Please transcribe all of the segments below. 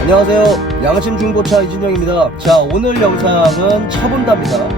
안녕하세요, 양심 중고차 이진영입니다. 자, 오늘 영상은 차 본답니다.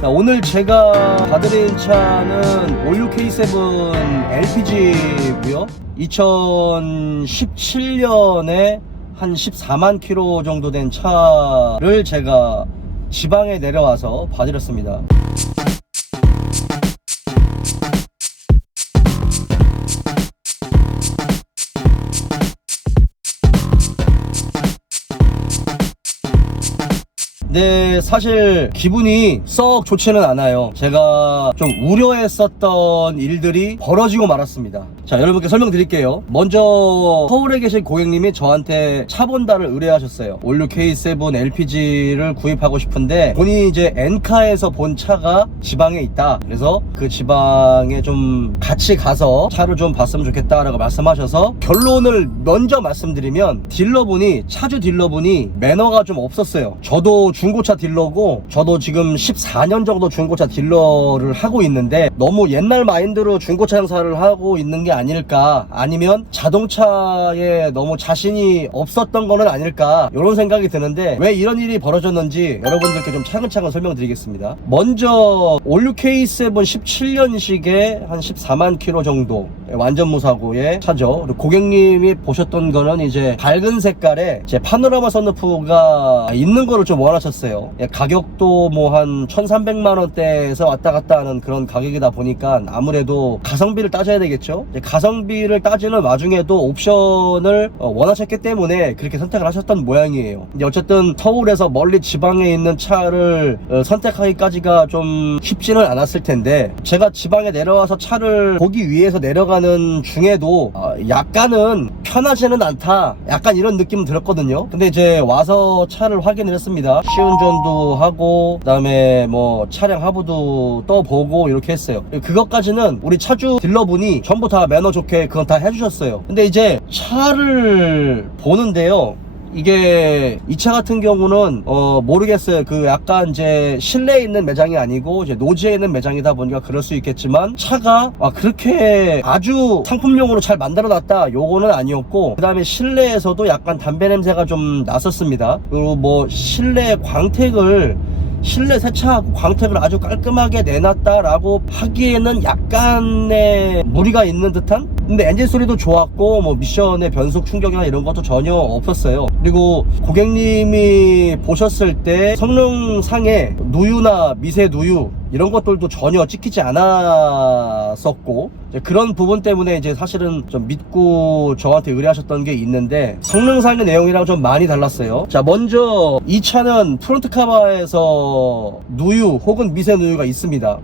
자, 오늘 제가 봐드릴 차는 올류 K7 LPG고요 2017년에 한 14만 킬로 정도 된 차를 제가 지방에 내려와서 봐드렸습니다. 네, 사실 기분이 썩 좋지는 않아요. 제가 좀 우려했었던 일들이 벌어지고 말았습니다. 자, 여러분께 설명드릴게요. 먼저 서울에 계신 고객님이 저한테 차 본다를 의뢰하셨어요. 올류 K7 LPG를 구입하고 싶은데 본인이 이제 엔카에서 본 차가 지방에 있다. 그래서 그 지방에 좀 같이 가서 차를 좀 봤으면 좋겠다라고 말씀하셔서, 결론을 먼저 말씀드리면 차주 딜러분이 매너가 좀 없었어요. 저도 중고차 딜러고, 저도 지금 14년 정도 중고차 딜러를 하고 있는데 너무 옛날 마인드로 중고차 장사를 하고 있는 게 아닐까, 아니면 자동차에 너무 자신이 없었던 거는 아닐까, 이런 생각이 드는데, 왜 이런 일이 벌어졌는지 여러분들께 좀 차근차근 설명드리겠습니다. 먼저 올류 K7 17년식에 한 14만 킬로 정도, 완전 무사고의 차죠. 그리고 고객님이 보셨던 거는 이제 밝은 색깔의 이제 파노라마 선루프가 있는 거를 좀 원하셨어요. 가격도 뭐 한 1300만원대에서 왔다 갔다 하는 그런 가격이다 보니까 아무래도 가성비를 따져야 되겠죠. 가성비를 따지는 와중에도 옵션을 원하셨기 때문에 그렇게 선택을 하셨던 모양이에요. 이제 어쨌든 서울에서 멀리 지방에 있는 차를 선택하기까지가 좀 쉽지는 않았을 텐데, 제가 지방에 내려와서 차를 보기 위해서 내려가는 중에도 약간은 편하지는 않다, 약간 이런 느낌은 들었거든요. 근데 이제 와서 차를 확인을 했습니다. 시운전도 하고, 그 다음에 뭐 차량 하부도 떠보고 이렇게 했어요. 그것까지는 우리 차주 딜러분이 전부 다 매너 좋게 그건 다 해주셨어요. 근데 이제 차를 보는데요, 이게 이 차 같은 경우는 모르겠어요. 그 약간 이제 실내에 있는 매장이 아니고 이제 노지에 있는 매장이다 보니까 그럴 수 있겠지만, 차가 그렇게 아주 상품용으로 잘 만들어 놨다, 요거는 아니었고, 그 다음에 실내에서도 약간 담배 냄새가 좀 났었습니다. 그리고 뭐 실내 세차하고 광택을 아주 깔끔하게 내놨다라고 하기에는 약간의 무리가 있는 듯한? 근데 엔진 소리도 좋았고, 뭐 미션의 변속 충격이나 이런 것도 전혀 없었어요. 그리고 고객님이 보셨을 때 성능상의 누유나 미세 누유 이런 것들도 전혀 찍히지 않았었고, 그런 부분 때문에 이제 사실은 좀 믿고 저한테 의뢰하셨던 게 있는데, 성능상의 내용이랑 좀 많이 달랐어요. 자, 먼저 이 차는 프론트 카바에서 누유 혹은 미세 누유가 있습니다.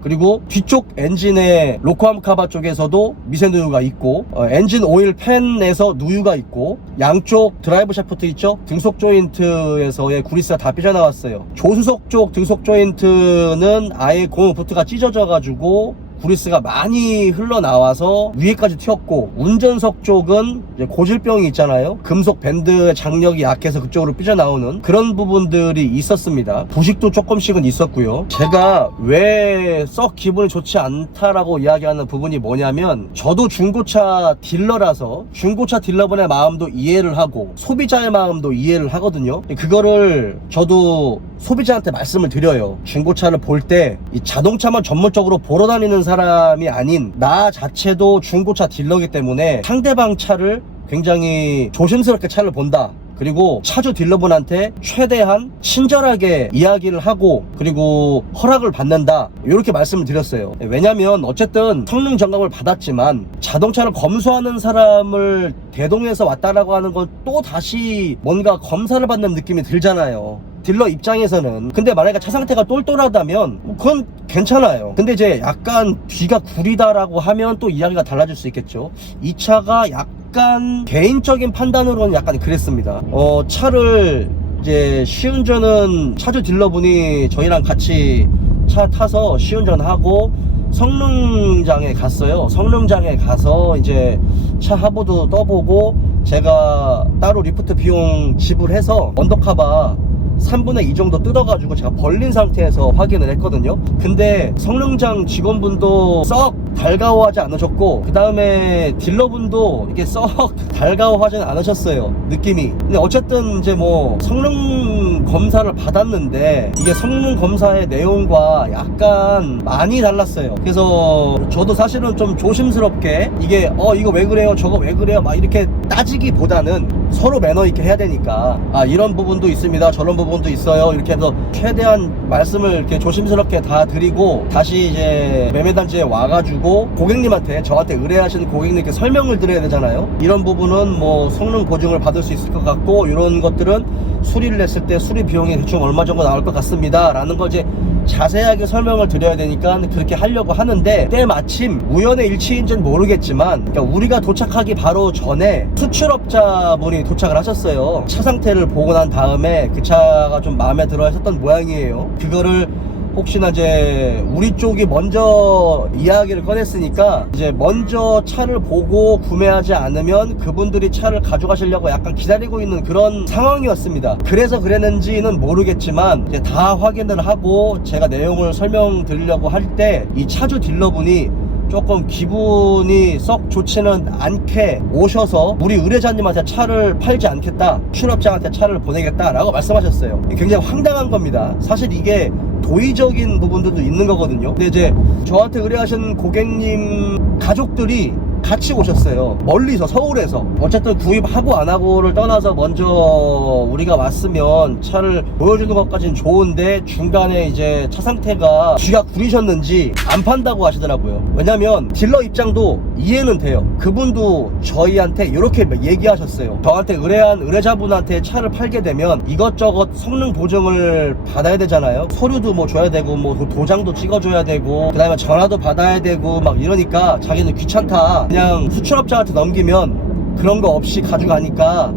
그리고 뒤쪽 엔진의 로커암 카바 쪽에서도 미세 누유가 있고, 엔진 오일 팬에서 누유가 있고, 양쪽 드라이브 샤프트 있죠? 등속 조인트에서의 구리스가 다 삐져나왔어요. 조수석 쪽 등속 조인트는 아예 고무 보트가 찢어져 가지고 구리스가 많이 흘러나와서 위에까지 튀었고, 운전석 쪽은 이제 고질병이 있잖아요. 금속 밴드의 장력이 약해서 그쪽으로 삐져나오는 그런 부분들이 있었습니다. 부식도 조금씩은 있었고요. 제가 왜 썩 기분이 좋지 않다라고 이야기하는 부분이 뭐냐면, 저도 중고차 딜러라서 중고차 딜러분의 마음도 이해를 하고 소비자의 마음도 이해를 하거든요. 그거를 저도 소비자한테 말씀을 드려요. 중고차를 볼 때 이 자동차만 전문적으로 보러 다니는 사람이 아닌 나 자체도 중고차 딜러이기 때문에 상대방 차를 굉장히 조심스럽게 차를 본다. 그리고 차주 딜러분한테 최대한 친절하게 이야기를 하고, 그리고 허락을 받는다, 이렇게 말씀을 드렸어요. 왜냐면 어쨌든 성능 점검을 받았지만 자동차를 검수하는 사람을 대동해서 왔다라고 하는 건 또 다시 뭔가 검사를 받는 느낌이 들잖아요, 딜러 입장에서는. 근데 만약에 차 상태가 똘똘하다면 그건 괜찮아요. 근데 이제 약간 뒤가 구리다라고 하면 또 이야기가 달라질 수 있겠죠. 이 차가 약간 개인적인 판단으로는 약간 그랬습니다. 차를 이제 시운전은 차주 딜러분이 저희랑 같이 차 타서 시운전하고 성능장에 갔어요. 성능장에 가서 이제 차 하부도 떠보고, 제가 따로 리프트 비용 지불해서 언더카바 3분의 2 정도 뜯어가지고 제가 벌린 상태에서 확인을 했거든요. 근데 성능장 직원분도 썩 달가워하지 않으셨고, 그 다음에 딜러분도 이게 썩 달가워하지는 않으셨어요, 느낌이. 근데 어쨌든 이제 뭐 성능 검사를 받았는데 이게 성능 검사의 내용과 약간 많이 달랐어요. 그래서 저도 사실은 좀 조심스럽게 이게 이거 왜 그래요, 저거 왜 그래요 막 이렇게 따지기보다는 서로 매너 있게 해야 되니까, 이런 부분도 있습니다, 저런 부분도 있어요, 이렇게 해서 최대한 말씀을 이렇게 조심스럽게 다 드리고, 다시 이제 매매단지에 와가지고 고객님한테, 저한테 의뢰하시는 고객님께 설명을 드려야 되잖아요. 이런 부분은 뭐 성능 보증을 받을 수 있을 것 같고, 이런 것들은 수리를 했을 때 수리 비용이 대충 얼마 정도 나올 것 같습니다 라는 걸 이제 자세하게 설명을 드려야 되니까 그렇게 하려고 하는데, 때마침 우연의 일치인지는 모르겠지만, 그러니까 우리가 도착하기 바로 전에 수출업자분이 도착을 하셨어요. 차 상태를 보고 난 다음에 그 차가 좀 마음에 들어 하셨던 모양이에요. 그거를 혹시나 이제 우리 쪽이 먼저 이야기를 꺼냈으니까, 이제 먼저 차를 보고 구매하지 않으면 그분들이 차를 가져가시려고 약간 기다리고 있는 그런 상황이었습니다. 그래서 그랬는지는 모르겠지만, 이제 다 확인을 하고 제가 내용을 설명드리려고 할 때 이 차주 딜러분이 조금 기분이 썩 좋지는 않게 오셔서 우리 의뢰자님한테 차를 팔지 않겠다, 출업장한테 차를 보내겠다 라고 말씀하셨어요. 굉장히 황당한 겁니다. 사실 이게 도의적인 부분들도 있는 거거든요. 근데 이제 저한테 의뢰하신 고객님 가족들이 같이 오셨어요. 멀리서, 서울에서. 어쨌든 구입하고 안 하고를 떠나서 먼저 우리가 왔으면 차를 보여주는 것까지는 좋은데, 중간에 이제 차 상태가 쥐가 구리셨는지 안 판다고 하시더라고요. 왜냐면 딜러 입장도 이해는 돼요. 그분도 저희한테 이렇게 얘기하셨어요. 저한테 의뢰한 의뢰자분한테 차를 팔게 되면 이것저것 성능 보증을 받아야 되잖아요. 서류도 뭐 줘야 되고, 뭐 도장도 찍어줘야 되고, 그 다음에 전화도 받아야 되고 막 이러니까 자기는 귀찮다, 그냥 수출업자한테 넘기면 그런 거 없이 가져가니까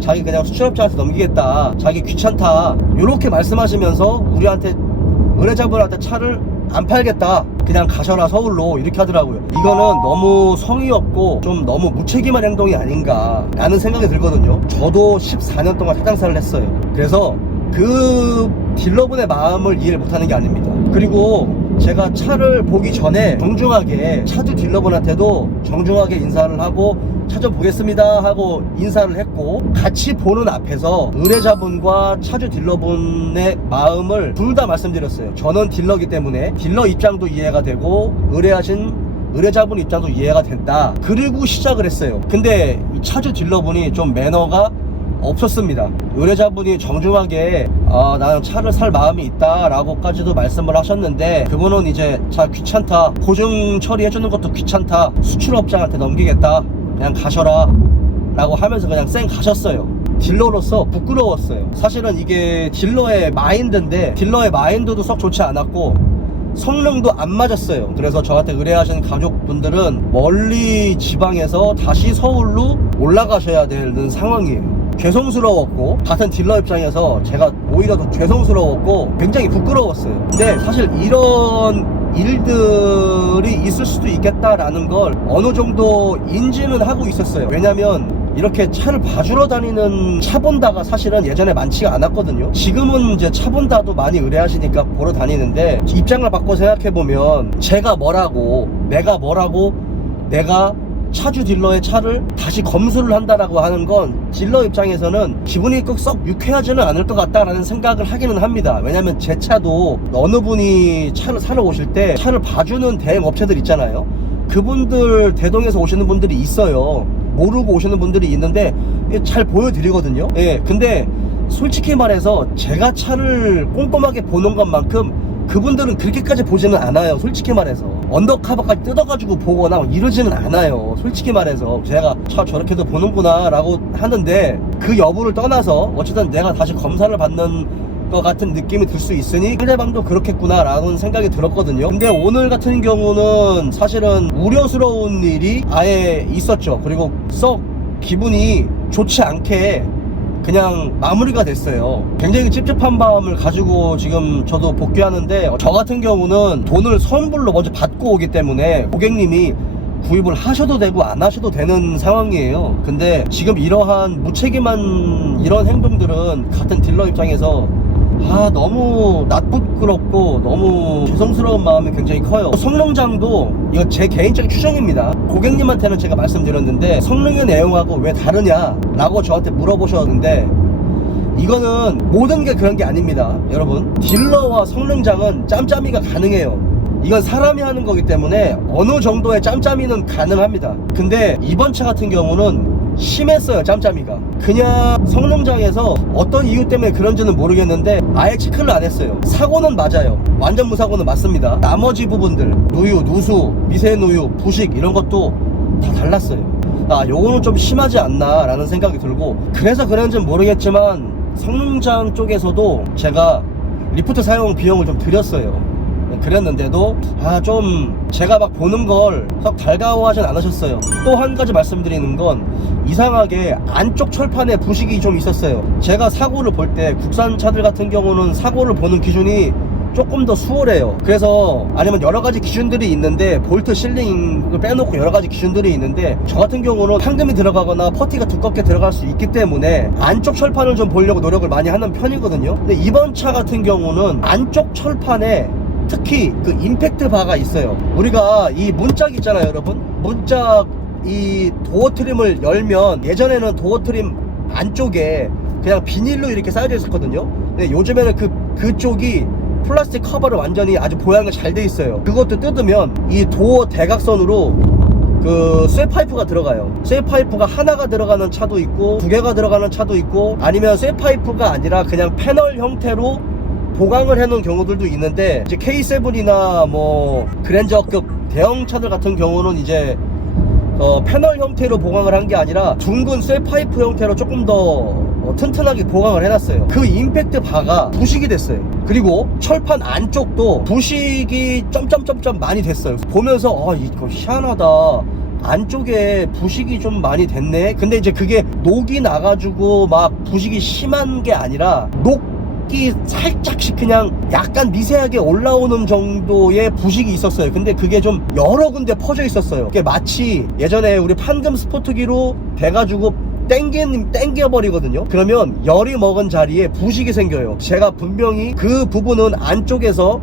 자기 그냥 수출업자한테 넘기겠다, 자기 귀찮다, 요렇게 말씀하시면서 우리한테, 의뢰자분한테 차를 안 팔겠다, 그냥 가셔라 서울로, 이렇게 하더라고요. 이거는 너무 성의 없고 좀 너무 무책임한 행동이 아닌가 라는 생각이 들거든요. 저도 14년 동안 차장사를 했어요. 그래서 그 딜러분의 마음을 이해를 못하는 게 아닙니다. 그리고 제가 차를 보기 전에 정중하게 차주 딜러분한테도 정중하게 인사를 하고, 차 좀 보겠습니다 하고 인사를 했고, 같이 보는 앞에서 의뢰자분과 차주 딜러분의 마음을 둘 다 말씀드렸어요. 저는 딜러기 때문에 딜러 입장도 이해가 되고 의뢰하신 의뢰자분 입장도 이해가 된다. 그리고 시작을 했어요. 근데 이 차주 딜러분이 좀 매너가 없었습니다. 의뢰자분이 정중하게 나는 차를 살 마음이 있다 라고까지도 말씀을 하셨는데, 그분은 이제 차 귀찮다, 보증 처리해주는 것도 귀찮다, 수출업장한테 넘기겠다, 그냥 가셔라 라고 하면서 그냥 쌩 가셨어요. 딜러로서 부끄러웠어요. 사실은 이게 딜러의 마인드인데, 딜러의 마인드도 썩 좋지 않았고 성능도 안 맞았어요. 그래서 저한테 의뢰하신 가족분들은 멀리 지방에서 다시 서울로 올라가셔야 되는 상황이에요. 죄송스러웠고, 같은 딜러 입장에서 제가 오히려 더 죄송스러웠고 굉장히 부끄러웠어요. 근데 사실 이런 일들이 있을 수도 있겠다라는 걸 어느 정도 인지는 하고 있었어요. 왜냐면 이렇게 차를 봐주러 다니는 차본다가 사실은 예전에 많지가 않았거든요. 지금은 이제 차본다도 많이 의뢰하시니까 보러 다니는데, 입장을 바꿔 생각해보면 제가 뭐라고, 내가 차주 딜러의 차를 다시 검수를 한다라고 하는 건 딜러 입장에서는 기분이 꼭 썩 유쾌하지는 않을 것 같다라는 생각을 하기는 합니다. 왜냐면 제 차도 어느 분이 차를 사러 오실 때 차를 봐주는 대행 업체들 있잖아요. 그분들 대동에서 오시는 분들이 있어요. 모르고 오시는 분들이 있는데 잘 보여드리거든요. 예, 근데 솔직히 말해서 제가 차를 꼼꼼하게 보는 것만큼 그분들은 그렇게까지 보지는 않아요. 솔직히 말해서 언더카버까지 뜯어가지고 보거나 이러지는 않아요. 솔직히 말해서 제가 차 저렇게도 보는구나 라고 하는데, 그 여부를 떠나서 어쨌든 내가 다시 검사를 받는 것 같은 느낌이 들 수 있으니 상대방도 그렇겠구나 라는 생각이 들었거든요. 근데 오늘 같은 경우는 사실은 우려스러운 일이 아예 있었죠. 그리고 썩 기분이 좋지 않게 그냥 마무리가 됐어요. 굉장히 찝찝한 마음을 가지고 지금 저도 복귀하는데, 저 같은 경우는 돈을 선불로 먼저 받고 오기 때문에 고객님이 구입을 하셔도 되고 안 하셔도 되는 상황이에요. 근데 지금 이러한 무책임한 이런 행동들은 같은 딜러 입장에서 너무 낯부끄럽고 너무 죄송스러운 마음이 굉장히 커요. 성능장도 이거 제 개인적인 추정입니다. 고객님한테는 제가 말씀드렸는데 성능의 내용하고 왜 다르냐 라고 저한테 물어보셨는데, 이거는 모든 게 그런 게 아닙니다. 여러분, 딜러와 성능장은 짬짬이가 가능해요. 이건 사람이 하는 거기 때문에 어느 정도의 짬짬이는 가능합니다. 근데 이번 차 같은 경우는 심했어요. 짬짬이가 그냥 성능장에서 어떤 이유 때문에 그런지는 모르겠는데 아예 체크를 안 했어요. 사고는 맞아요. 완전 무사고는 맞습니다. 나머지 부분들, 누유, 누수, 미세누유, 부식 이런 것도 다 달랐어요. 요거는 좀 심하지 않나 라는 생각이 들고, 그래서 그런지는 모르겠지만 성능장 쪽에서도 제가 리프트 사용 비용을 좀 드렸어요. 그랬는데도 좀 제가 막 보는 걸 썩 달가워하진 않으셨어요. 또 한 가지 말씀드리는 건, 이상하게 안쪽 철판에 부식이 좀 있었어요. 제가 사고를 볼 때 국산 차들 같은 경우는 사고를 보는 기준이 조금 더 수월해요. 그래서 아니면 여러 가지 기준들이 있는데, 볼트 실링을 빼놓고 여러 가지 기준들이 있는데, 저 같은 경우는 판금이 들어가거나 퍼티가 두껍게 들어갈 수 있기 때문에 안쪽 철판을 좀 보려고 노력을 많이 하는 편이거든요. 근데 이번 차 같은 경우는 안쪽 철판에 특히 그 임팩트 바가 있어요. 우리가 이 문짝 있잖아요, 여러분. 문짝 이 도어 트림을 열면, 예전에는 도어 트림 안쪽에 그냥 비닐로 이렇게 쌓여져 있었거든요. 근데 요즘에는 그쪽이 플라스틱 커버를 완전히 아주 보양이 잘 돼 있어요. 그것도 뜯으면 이 도어 대각선으로 그 쇠파이프가 들어가요. 쇠파이프가 하나가 들어가는 차도 있고 2개가 들어가는 차도 있고, 아니면 쇠파이프가 아니라 그냥 패널 형태로 보강을 해놓은 경우들도 있는데, 이제 K7이나 뭐 그랜저급 대형차들 같은 경우는 이제 패널 형태로 보강을 한 게 아니라 둥근 쇠파이프 형태로 조금 더 튼튼하게 보강을 해놨어요. 그 임팩트 바가 부식이 됐어요. 그리고 철판 안쪽도 부식이 점점점점 많이 됐어요. 보면서 이거 희한하다, 안쪽에 부식이 좀 많이 됐네. 근데 이제 그게 녹이 나가지고 막 부식이 심한 게 아니라 녹이 살짝씩 그냥 약간 미세하게 올라오는 정도의 부식이 있었어요. 근데 그게 좀 여러 군데 퍼져 있었어요. 그게 마치 예전에 우리 판금 스포트기로 돼가지고 땡겨버리거든요. 그러면 열이 먹은 자리에 부식이 생겨요. 제가 분명히 그 부분은 안쪽에서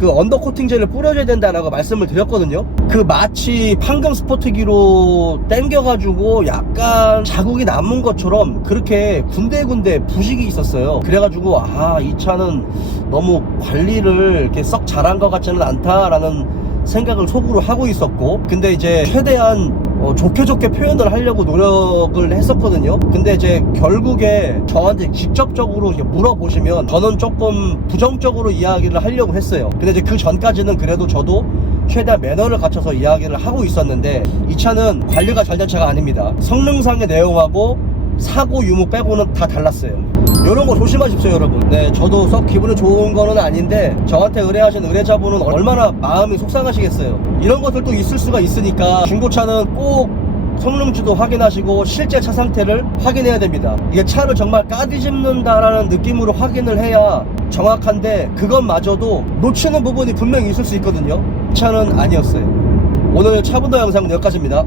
그 언더코팅제를 뿌려줘야 된다라고 말씀을 드렸거든요. 그 마치 판금 스포트기로 땡겨가지고 약간 자국이 남은 것처럼 그렇게 군데군데 부식이 있었어요. 그래가지고 이 차는 너무 관리를 이렇게 썩 잘한 것 같지는 않다라는 생각을 속으로 하고 있었고, 근데 이제 최대한 좋게 표현을 하려고 노력을 했었거든요. 근데 이제 결국에 저한테 직접적으로 물어보시면 저는 조금 부정적으로 이야기를 하려고 했어요. 근데 이제 그 전까지는 그래도 저도 최대한 매너를 갖춰서 이야기를 하고 있었는데, 이 차는 관리가 잘 된 차가 아닙니다. 성능상의 내용하고 사고 유무 빼고는 다 달랐어요. 이런 거 조심하십시오, 여러분. 네, 저도 썩 기분이 좋은 거는 아닌데 저한테 의뢰하신 의뢰자분은 얼마나 마음이 속상하시겠어요. 이런 것들도 있을 수가 있으니까 중고차는 꼭 성능주도 확인하시고 실제 차 상태를 확인해야 됩니다. 이게 차를 정말 까뒤집는다라는 느낌으로 확인을 해야 정확한데, 그것마저도 놓치는 부분이 분명히 있을 수 있거든요. 차는 아니었어요. 오늘 차분도 영상은 여기까지입니다.